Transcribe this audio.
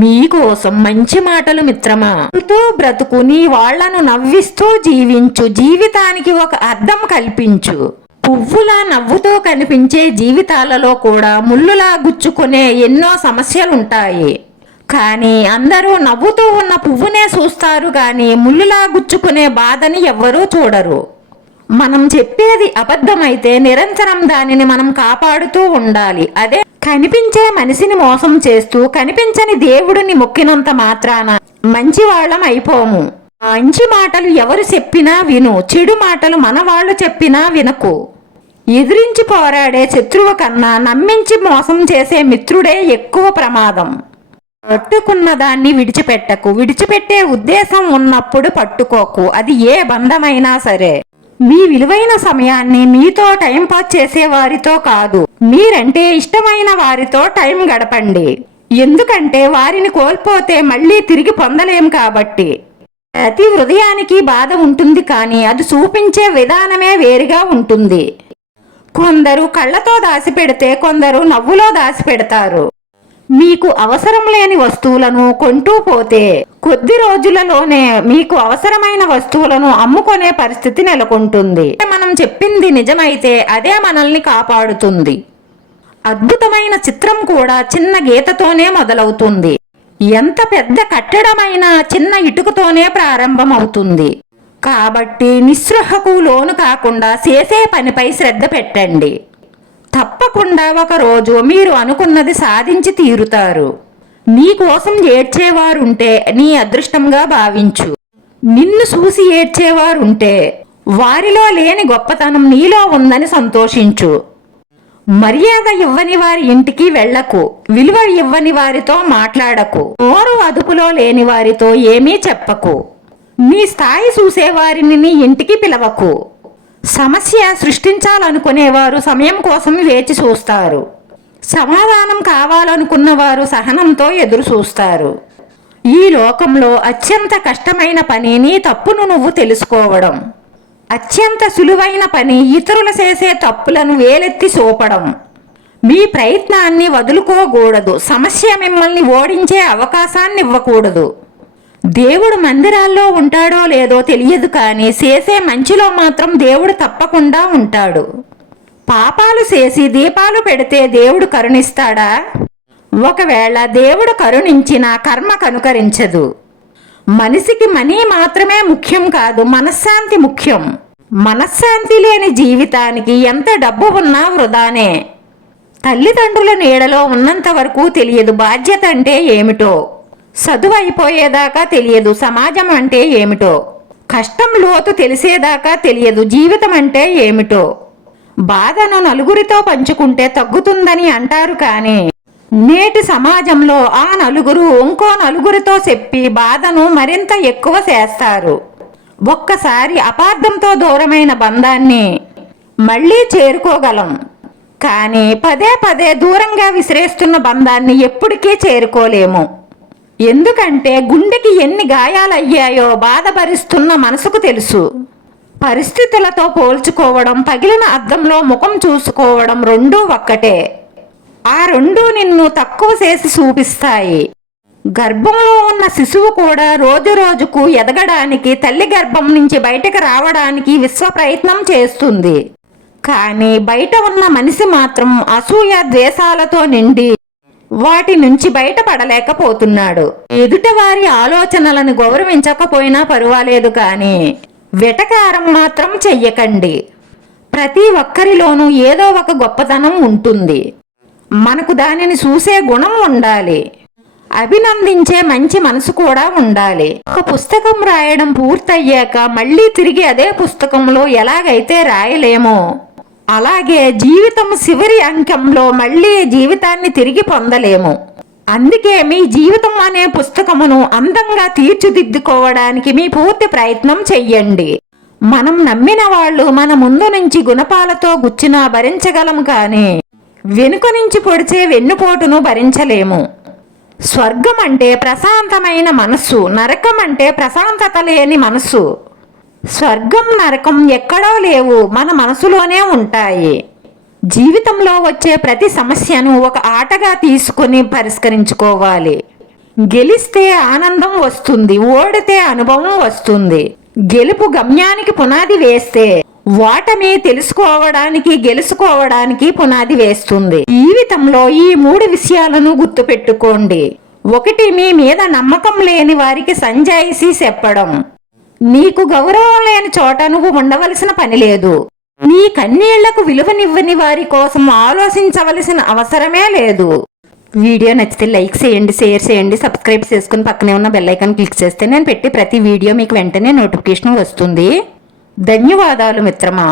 మీకోసం మంచి మాటలు మిత్రమా అంతూ బ్రతుకు నీ వాళ్లను నవ్విస్తూ జీవించు జీవితానికి ఒక అర్థం కల్పించు పువ్వులా నవ్వుతో కనిపించే జీవితాలలో కూడా ముళ్ళులా గుచ్చుకునే ఎన్నో సమస్యలుంటాయి కానీ అందరూ నవ్వుతూ ఉన్న పువ్వునే చూస్తారు కానీ ముళ్ళులా గుచ్చుకునే బాధని ఎవ్వరూ చూడరు మనం చెప్పేది అబద్ధమైతే నిరంతరం దానిని మనం కాపాడుతూ ఉండాలి అదే కనిపించే మనిషిని మోసం చేస్తూ కనిపించని దేవుడిని మొక్కినంత మాత్రాన మంచి వాళ్ళం అయిపోము మంచి మాటలు ఎవరు చెప్పినా విను చెడు మాటలు మన వాళ్ళు చెప్పినా వినకు ఎదిరించి పోరాడే శత్రువు కన్నా నమ్మించి మోసం చేసే మిత్రుడే ఎక్కువ ప్రమాదం పట్టుకున్న దాన్ని విడిచిపెట్టకు విడిచిపెట్టే ఉద్దేశం ఉన్నప్పుడు పట్టుకోకు అది ఏ బంధమైనా సరే మీ విలువైన సమయాన్ని మీతో టైంపాస్ చేసేవారితో కాదు మీరంటే ఇష్టమైన వారితో టైం గడపండి ఎందుకంటే వారిని కోల్పోతే మళ్ళీ తిరిగి పొందలేం కాబట్టి ప్రతి హృదయానికి బాధ ఉంటుంది కానీ అది చూపించే విధానమే వేరుగా ఉంటుంది కొందరు కళ్ళతో దాచిపెడితే కొందరు నవ్వులో పెడతారు మీకు అవసరం లేని వస్తువులను కొంటూ పోతే కొద్ది రోజులలోనే మీకు అవసరమైన వస్తువులను అమ్ముకునే పరిస్థితి నెలకొంటుంది మనం చెప్పింది నిజమైతే అదే మనల్ని కాపాడుతుంది అద్భుతమైన చిత్రం కూడా చిన్న గీతతోనే మొదలవుతుంది ఎంత పెద్ద కట్టడమైన చిన్న ఇటుకతోనే ప్రారంభమవుతుంది కాబట్టి నిస్సృహకు లోను కాకుండా చేసే పనిపై శ్రద్ధ పెట్టండి తప్పకుండా ఒకరోజు మీరు అనుకున్నది సాధించి తీరుతారు నీకోసం ఏడ్చేవారుంటే నీ అదృష్టంగా భావించు నిన్ను చూసి ఏడ్చేవారుంటే వారిలో లేని గొప్పతనం నీలో ఉందని సంతోషించు మర్యాద ఇవ్వని వారి ఇంటికి వెళ్లకు విలువ ఇవ్వని వారితో మాట్లాడకు ఓరు అదుపులో లేని వారితో ఏమీ చెప్పకు నీ స్థాయి చూసేవారిని నీ ఇంటికి పిలవకు సమస్య సృష్టించాలనుకునేవారు సమయం కోసం వేచి చూస్తారు సమాధానం కావాలనుకున్న వారు సహనంతో ఎదురు చూస్తారు ఈ లోకంలో అత్యంత కష్టమైన పని నీ తప్పును నువ్వు తెలుసుకోవడం అత్యంత సులువైన పని ఇతరులు చేసే తప్పులను వేలెత్తి చూపడం మీ ప్రయత్నాన్ని వదులుకోకూడదు సమస్య మిమ్మల్ని ఓడించే అవకాశాన్ని ఇవ్వకూడదు దేవుడు మందిరాల్లో ఉంటాడో లేదో తెలియదు కానీ చేసే మంచిలో మాత్రం దేవుడు తప్పకుండా ఉంటాడు పాపాలు చేసి దీపాలు పెడితే దేవుడు కరుణిస్తాడా ఒకవేళ దేవుడు కరుణించిన కర్మ కనుకరించదు మనిషికి మనీ మాత్రమే ముఖ్యం కాదు మనశ్శాంతి ముఖ్యం మనశ్శాంతి లేని జీవితానికి ఎంత డబ్బు ఉన్నా వృధానే తల్లిదండ్రుల నీడలో ఉన్నంత వరకు తెలియదు బాధ్యత అంటే ఏమిటో సదువైపోయేదాకా తెలియదు సమాజం అంటే ఏమిటో కష్టం లోతు తెలిసేదాకా తెలియదు జీవితం అంటే ఏమిటో బాధను నలుగురితో పంచుకుంటే తగ్గుతుందని అంటారు కానీ నేటి సమాజంలో ఆ నలుగురు ఇంకో నలుగురితో చెప్పి బాధను మరింత ఎక్కువ చేస్తారు ఒక్కసారి అపార్థంతో దూరమైన బంధాన్ని మళ్ళీ చేరుకోగలం కానీ పదే పదే దూరంగా విసిరేస్తున్న బంధాన్ని ఎప్పటికీ చేరుకోలేము ఎందుకంటే గుండెకి ఎన్ని గాయాలయ్యాయో బాధపరుస్తున్న మనసుకు తెలుసు పరిస్థితులతో పోల్చుకోవడం పగిలిన అద్దంలో ముఖం చూసుకోవడం రెండూ ఒక్కటే ఆ రెండూ నిన్ను తక్కువ చేసి చూపిస్తాయి గర్భంలో ఉన్న శిశువు కూడా రోజు రోజుకు ఎదగడానికి తల్లి గర్భం నుంచి బయటకు రావడానికి విశ్వ ప్రయత్నం చేస్తుంది కానీ బయట ఉన్న మనిషి మాత్రం అసూయ ద్వేషాలతో నిండి వాటి నుంచి బయటపడలేకపోతున్నాడు ఎదుటవారి ఆలోచనలను గౌరవించకపోయినా పర్వాలేదు కానీ వెటకారం మాత్రం చెయ్యకండి ప్రతి ఒక్కరిలోనూ ఏదో ఒక గొప్పతనం ఉంటుంది మనకు దానిని చూసే గుణం ఉండాలి అభినందించే మంచి మనసు కూడా ఉండాలి ఒక పుస్తకం రాయడం పూర్తయ్యాక మళ్ళీ తిరిగి అదే పుస్తకంలో ఎలాగైతే రాయలేమో అలాగే జీవితం చివరి అంకంలో మళ్ళీ జీవితాన్ని తిరిగి పొందలేము అందుకే మీ జీవితం అనే పుస్తకమును అందంగా తీర్చిదిద్దుకోవడానికి మీ పూర్తి ప్రయత్నం చెయ్యండి మనం నమ్మిన వాళ్ళు మన ముందు నుంచి గుణపాలతో గుచ్చినా భరించగలం కానీ వెనుక నుంచి పొడిచే వెన్నుపోటును భరించలేము స్వర్గం అంటే ప్రశాంతమైన మనస్సు నరకం అంటే ప్రశాంతత లేని మనస్సు స్వర్గం నరకం ఎక్కడో లేవు మన మనసులోనే ఉంటాయి జీవితంలో వచ్చే ప్రతి సమస్యను ఒక ఆటగా తీసుకొని పరిష్కరించుకోవాలి గెలిస్తే ఆనందం వస్తుంది ఓడితే అనుభవం వస్తుంది గెలుపు గమ్యానికి పునాది వేస్తే వాటమి తెలుసుకోవడానికి గెలుసుకోవడానికి పునాది వేస్తుంది జీవితంలో ఈ మూడు విషయాలను గుర్తుపెట్టుకోండి ఒకటి మీ మీద నమ్మకం లేని వారికి సంజాయిసి చెప్పడం నీకు గౌరవం లేని చోట నువ్వు ఉండవలసిన పని లేదు నీ కన్నీళ్లకు విలువనివ్వని వారి కోసం ఆలోచించవలసిన అవసరమే లేదు వీడియో నచ్చితే లైక్ చేయండి షేర్ చేయండి సబ్స్క్రైబ్ చేసుకుని పక్కనే ఉన్న బెల్లైకాన్ క్లిక్ చేస్తే నేను పెట్టే ప్రతి వీడియో మీకు వెంటనే నోటిఫికేషన్ వస్తుంది ధన్యవాదాలు మిత్రమా